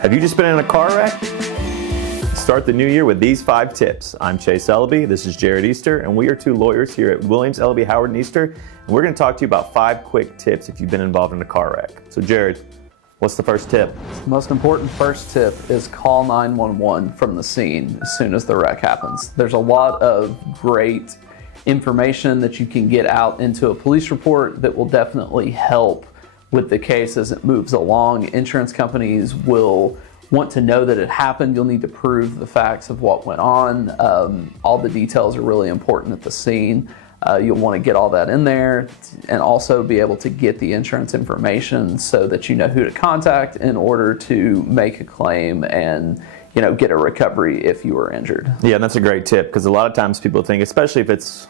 Have you just been in a car wreck? Start the new year with these 5 tips. I'm Chase Elleby, this is Jared Easter, and we are 2 lawyers here at Williams, Elleby, Howard, and Easter, and we're going to talk to you about 5 quick tips if you've been involved in a car wreck. So Jared, what's the first tip? The most important first tip is call 911 from the scene as soon as the wreck happens. There's a lot of great information that you can get out into a police report that will definitely help with the case as it moves along. Insurance companies will want to know that it happened. You'll need to prove the facts of what went on. All the details are really important at the scene. You'll want to get all that in there and also be able to get the insurance information so that you know who to contact in order to make a claim and get a recovery if you were injured. Yeah, and that's a great tip because a lot of times people think, especially if it's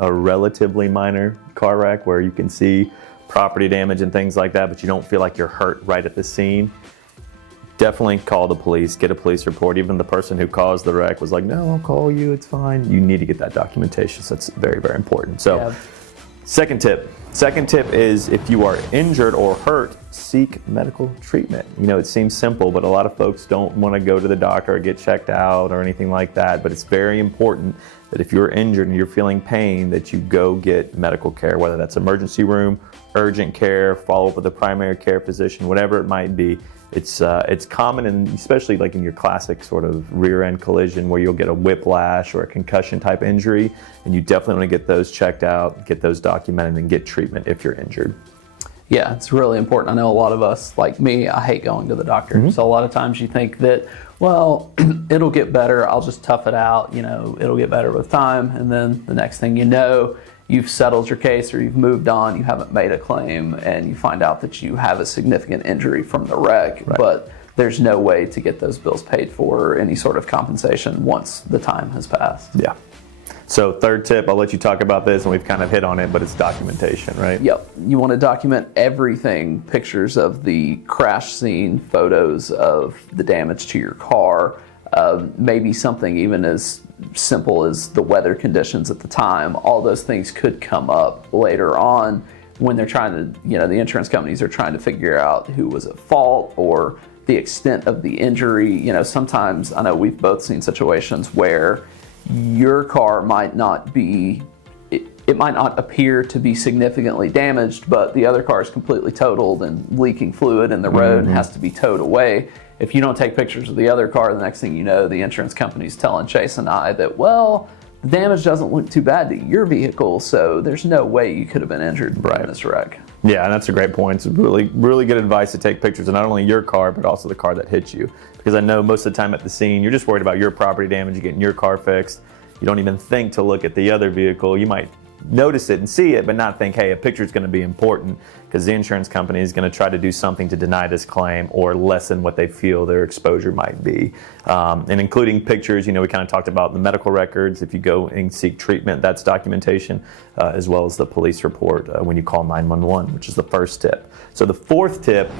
a relatively minor car wreck where you can see property damage and things like that, but you don't feel like you're hurt right at the scene, definitely call the police, get a police report. Even the person who caused the wreck was like, no, I'll call you, it's fine. You need to get that documentation, so that's very, very important. So yeah. Second tip is if you are injured or hurt, seek medical treatment. It seems simple, but a lot of folks don't want to go to the doctor or get checked out or anything like that, but it's very important that if you're injured and you're feeling pain, that you go get medical care, whether that's emergency room, urgent care, follow up with a primary care physician, whatever it might be. It's common, and especially like in your classic sort of rear end collision where you'll get a whiplash or a concussion type injury, and you definitely want to get those checked out, get those documented, and get treatment if you're injured. Yeah, it's really important. I know a lot of us, like me, I hate going to the doctor. Mm-hmm. So a lot of times you think that, well, it'll get better, I'll just tough it out, it'll get better with time, and then the next thing you know, you've settled your case or you've moved on, you haven't made a claim, and you find out that you have a significant injury from the wreck, right. But there's no way to get those bills paid for or any sort of compensation once the time has passed. Yeah. So third tip, I'll let you talk about this, and we've kind of hit on it, but it's documentation, right? Yep. You want to document everything, pictures of the crash scene, photos of the damage to your car, maybe something even as simple as the weather conditions at the time. All those things could come up later on when they're trying to, the insurance companies are trying to figure out who was at fault or the extent of the injury. Sometimes, I know we've both seen situations where your car might not be, it might not appear to be significantly damaged, but the other car is completely totaled and leaking fluid in the road and has to be towed away. If you don't take pictures of the other car, the next thing you know, the insurance company's telling Chase and I that, well, the damage doesn't look too bad to your vehicle, so there's no way you could have been injured in this wreck. Yeah, and that's a great point. It's really, really good advice to take pictures of not only your car, but also the car that hit you. Because I know most of the time at the scene, you're just worried about your property damage, getting your car fixed. You don't even think to look at the other vehicle. You might notice it and see it, but not think, hey, a picture is going to be important, because the insurance company is going to try to do something to deny this claim or lessen what they feel their exposure might be. And including pictures, we kind of talked about the medical records. If you go and seek treatment, that's documentation, as well as the police report when you call 911, which is the first tip. So the fourth tip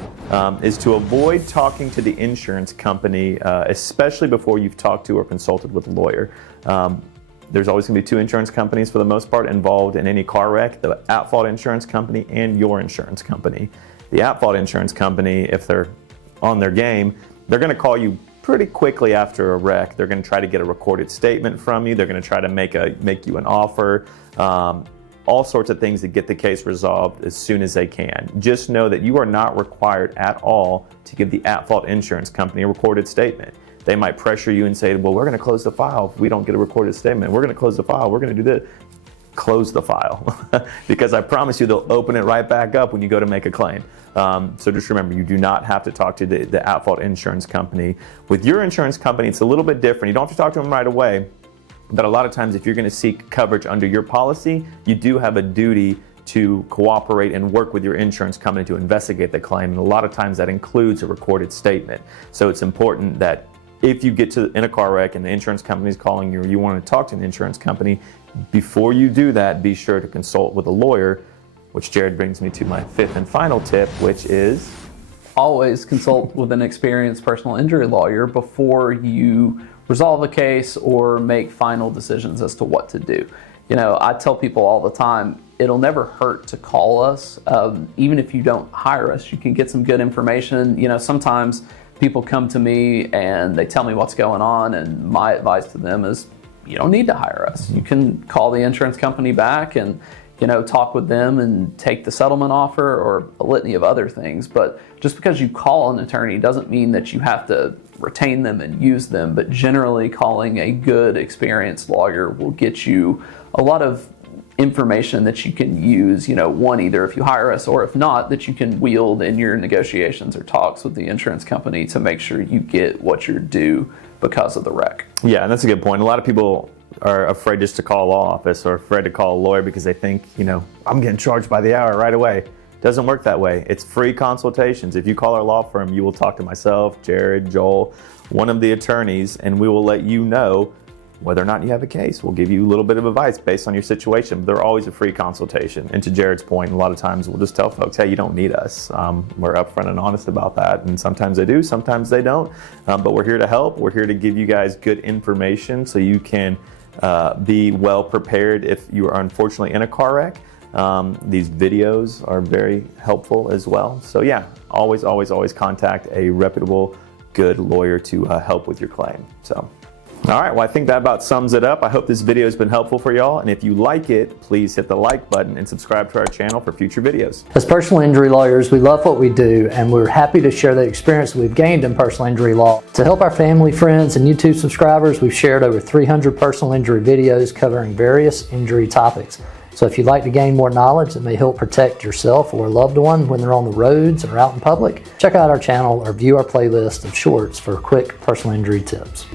is to avoid talking to the insurance company, especially before you've talked to or consulted with a lawyer. There's always going to be 2 insurance companies for the most part involved in any car wreck, the at-fault insurance company and your insurance company. The at-fault insurance company, if they're on their game, they're going to call you pretty quickly after a wreck. They're going to try to get a recorded statement from you. They're going to try to make you an offer, all sorts of things to get the case resolved as soon as they can. Just know that you are not required at all to give the at-fault insurance company a recorded statement. They might pressure you and say, well, we're going to close the file if we don't get a recorded statement. We're going to close the file. We're going to do this. Close the file. Because I promise you they'll open it right back up when you go to make a claim. So just remember, you do not have to talk to the at-fault insurance company. With your insurance company, it's a little bit different. You don't have to talk to them right away. But a lot of times, if you're going to seek coverage under your policy, you do have a duty to cooperate and work with your insurance company to investigate the claim. And a lot of times that includes a recorded statement. So it's important that if you get in a car wreck and the insurance company is calling you or you want to talk to an insurance company, before you do that, be sure to consult with a lawyer, which Jared brings me to my 5th and final tip, which is always consult with an experienced personal injury lawyer before you resolve a case or make final decisions as to what to do. I tell people all the time, it'll never hurt to call us. Even if you don't hire us, you can get some good information. Sometimes people come to me and they tell me what's going on, and my advice to them is, you don't need to hire us. You can call the insurance company back and, you know, talk with them and take the settlement offer, or a litany of other things. But just because you call an attorney doesn't mean that you have to retain them and use them. But generally, calling a good, experienced lawyer will get you a lot of information that you can use, you know, one, either if you hire us, or if not, that you can wield in your negotiations or talks with the insurance company to make sure you get what you're due because of the wreck. Yeah, and that's a good point. A lot of people are afraid just to call a law office or afraid to call a lawyer because they think, you know, I'm getting charged by the hour right away. Doesn't work that way. It's free consultations. If you call our law firm, you will talk to myself, Jared, Joel, one of the attorneys, and we will let you know whether or not you have a case. We'll give you a little bit of advice based on your situation, but they're always a free consultation. And to Jared's point, a lot of times we'll just tell folks, hey, you don't need us. We're upfront and honest about that. And sometimes they do, sometimes they don't. But we're here to help. We're here to give you guys good information so you can be well prepared if you are unfortunately in a car wreck. These videos are very helpful as well. So yeah, always, always, always contact a reputable, good lawyer to help with your claim. So. All right, well, I think that about sums it up. I hope this video has been helpful for y'all. And if you like it, please hit the like button and subscribe to our channel for future videos. As personal injury lawyers, we love what we do, and we're happy to share the experience we've gained in personal injury law. To help our family, friends, and YouTube subscribers, we've shared over 300 personal injury videos covering various injury topics. So if you'd like to gain more knowledge that may help protect yourself or a loved one when they're on the roads or out in public, check out our channel or view our playlist of shorts for quick personal injury tips.